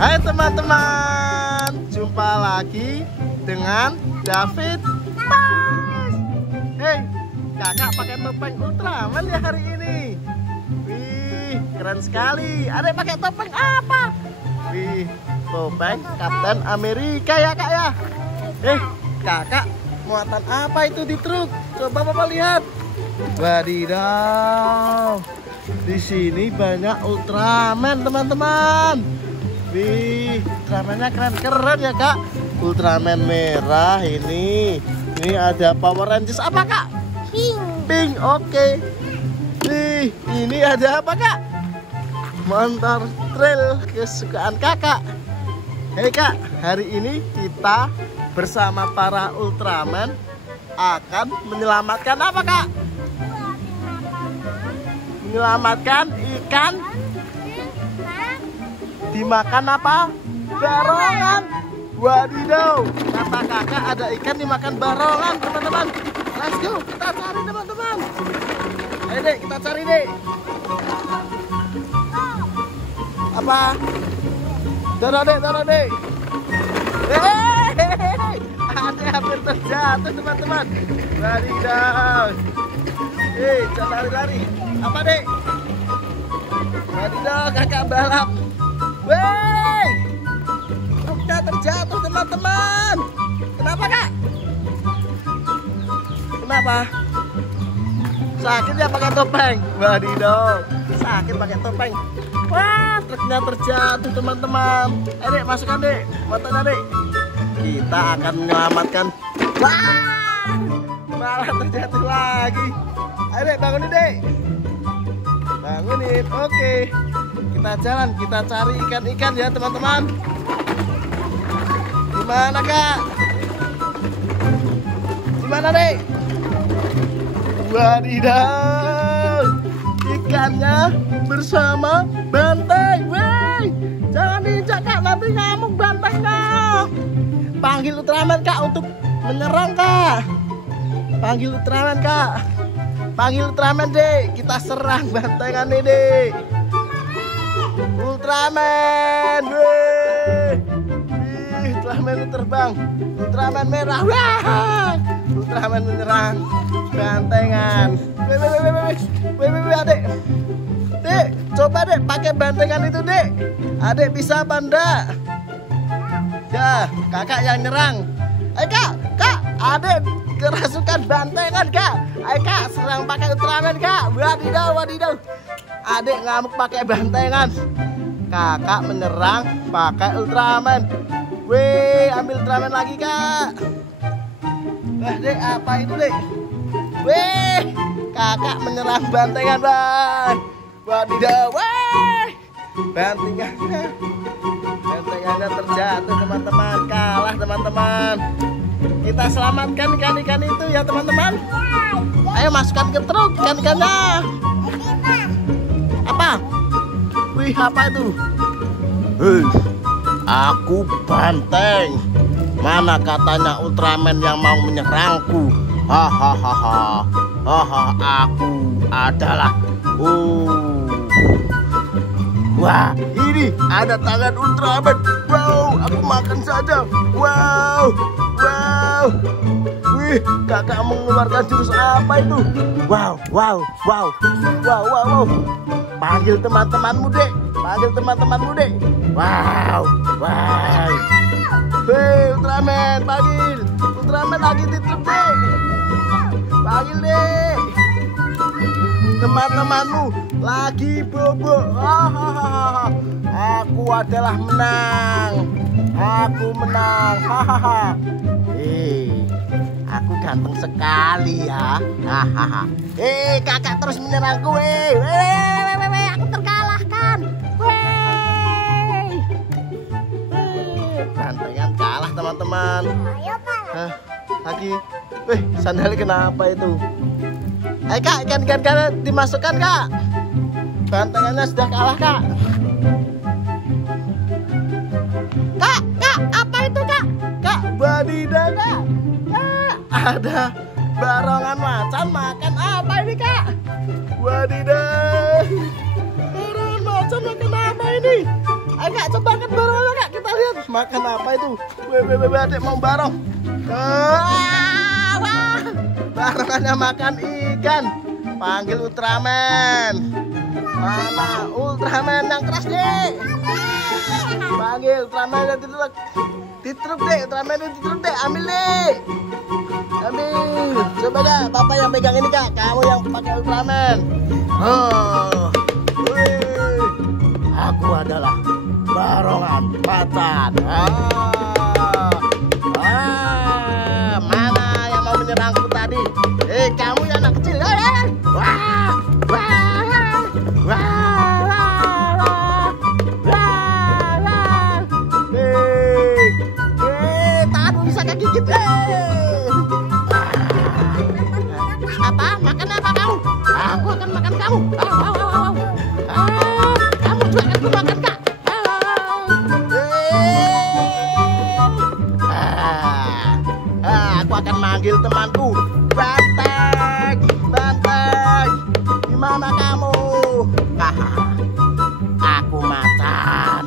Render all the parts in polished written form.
Hai teman-teman, jumpa lagi dengan David Mas. Hei, kakak pakai topeng Ultraman ya hari ini. Wih, keren sekali. Adek pakai topeng apa? Wih, topeng Kapten Amerika ya kak ya. Kakak, muatan apa itu di truk? Coba bapak lihat. Wadidaw, di sini banyak Ultraman teman-teman. Wih, Ultramannya keren-keren ya kak. Ultraman merah ini. Ini ada Power Rangers apa kak? Pink, oke. Nih, ini ada apa kak? Motor trail kesukaan kakak. Hei kak, hari ini kita bersama para Ultraman akan menyelamatkan apa kak? Menyelamatkan ikan dimakan apa? Barongan. Wadidaw, kata kakak ada ikan dimakan barongan teman-teman. Let's go, kita cari teman-teman. Ayo dek, kita cari dek. Apa? Taruh dek. Ada hampir terjatuh teman-teman. Wadidaw. Jangan lari-lari. Apa dek? Wadidaw, kakak balap. Wey, truknya terjatuh teman-teman. Kenapa kak? Kenapa? Sakit ya pakai topeng. Wadidaw, sakit pakai topeng. Wah, truknya terjatuh teman-teman. Dek, masukkan dek, motornya dek. Kita akan menyelamatkan. Wah, malah terjatuh lagi. Ayo dek, bangunin dek. Bangunin, oke. Kita jalan, kita cari ikan-ikan ya teman-teman. Gimana kak? Gimana dek? Wadidaw, ikannya bersama banteng. Wey, jangan diinjak kak, nanti ngamuk bantengnya. Panggil Ultraman kak untuk menyerang kak. Panggil Ultraman kak. Panggil Ultraman dek, kita serang bantengan nih dek. Ultraman, wih, Ultraman terbang, Ultraman merah, wah, Ultraman menyerang bantengan. Wih, adek, dek, coba dek pakai bantengan itu dek. Adek bisa apa enggak? Ya, kakak yang nyerang. Kak, adek kerasukan bantengan kak. Kak, serang pakai Ultraman kak. Wadidaw. Adek ngamuk pakai bantengan. Kakak menyerang pakai Ultraman. Wih, ambil Ultraman lagi kak. Wah dek, apa itu dek? Wih, kakak menyerang bantengan bang. Wadidaw, wih, bantengannya terjatuh teman-teman. Kalah teman-teman. Kita selamatkan ikan-ikan itu ya teman-teman. Ayo masukkan ke truk ikan-ikannya. Apa? Wih, apa itu? Hei, aku banteng. Mana katanya Ultraman yang mau menyerangku? Hahaha. Aku adalah. Wah, ini ada tangan Ultraman. Wow, aku makan saja. Wow. Wih, kakak mengeluarkan jurus apa itu? Wow. Panggil teman-temanmu dek. Wow. Hei, Ultraman, panggil. Ultraman lagi di truk dek. Panggil dek. Teman-temanmu lagi bobo. Aku adalah menang. Hahaha. Aku ganteng sekali ya. Hahaha. Kakak terus menyerangku. Aku terkalahkan. Bantengan kalah teman-teman. Lagi. Sandalnya kenapa itu? Kak, ikan-ikan dimasukkan kak. Bantengannya sudah kalah kak. Kak, apa itu kak? Kak, wadidaw kak. Ada barongan macan makan apa ini kak? Wadidaw, barongan macan makan apa ini? Kak, coba kan barongan makan apa itu? Adik mau barong. Barongannya makan ikan. Panggil Ultraman. Mana Ultraman yang keras deh? Panggil Ultraman yang ditruk. Ditruk deh, Ultraman yang ditruk deh. Ambil deh. Ambil. Coba dah, Bapak yang pegang ini Kak. Kamu yang pakai Ultraman. Oh. Wih. Aku adalah barongan macan. Mana yang mau menyerangku tadi? Kamu yang anak kecil. Wah, wah, wah, wah. Tanganmu bisa kegigit. Apa? Makan apa kamu? Aku akan makan kamu. Kamu juga akan kumakan Kak. Aku akan manggil temanku. Banteng, Banteng, di mana kamu? Aku macan.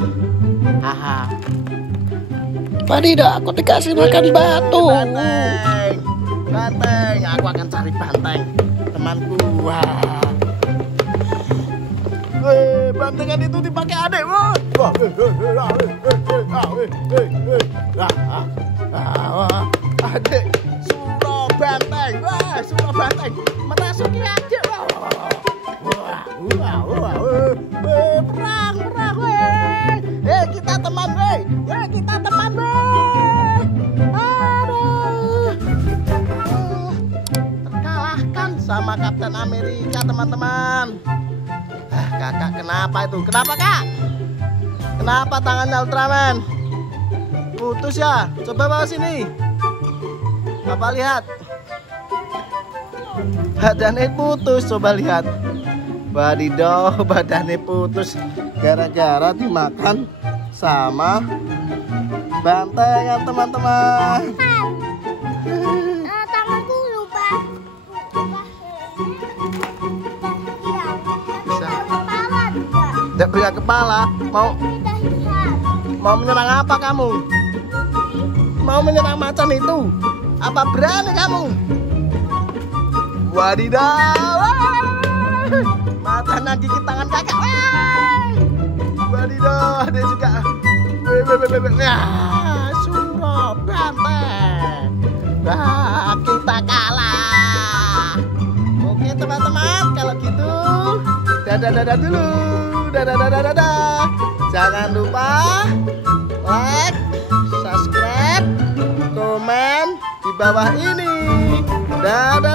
Wadidaw, aku dikasih makan batu. Banteng, Banteng, aku akan cari Banteng, temanku. Wah. Bantengan itu dipakai adik. Adik suruh Banteng. Wah, suruh Banteng merasuki adik. Perang. Kita teman, kita teman, aduh. Terkalahkan sama Kapten Amerika, teman-teman. Kakak kenapa itu? Kenapa Kak? Kenapa tangannya Ultraman? Putus ya? Coba bawa sini. Bapak lihat. Badannya putus, coba lihat. Wadidaw, badannya putus gara-gara dimakan sama bantengan, teman-teman. Tanganku lupa. Tidak punya kepala. Mau menyerang apa kamu? Mau menyerang macan itu? Apa berani kamu? Wadidaw. Macan gigit tangan kakak. Wadidaw, dia juga. Suruh Banteng. Kita kalah. Oke teman-teman, kalau gitu dadah dulu. Dadah. Jangan lupa like, subscribe, komen di bawah ini. Dadah.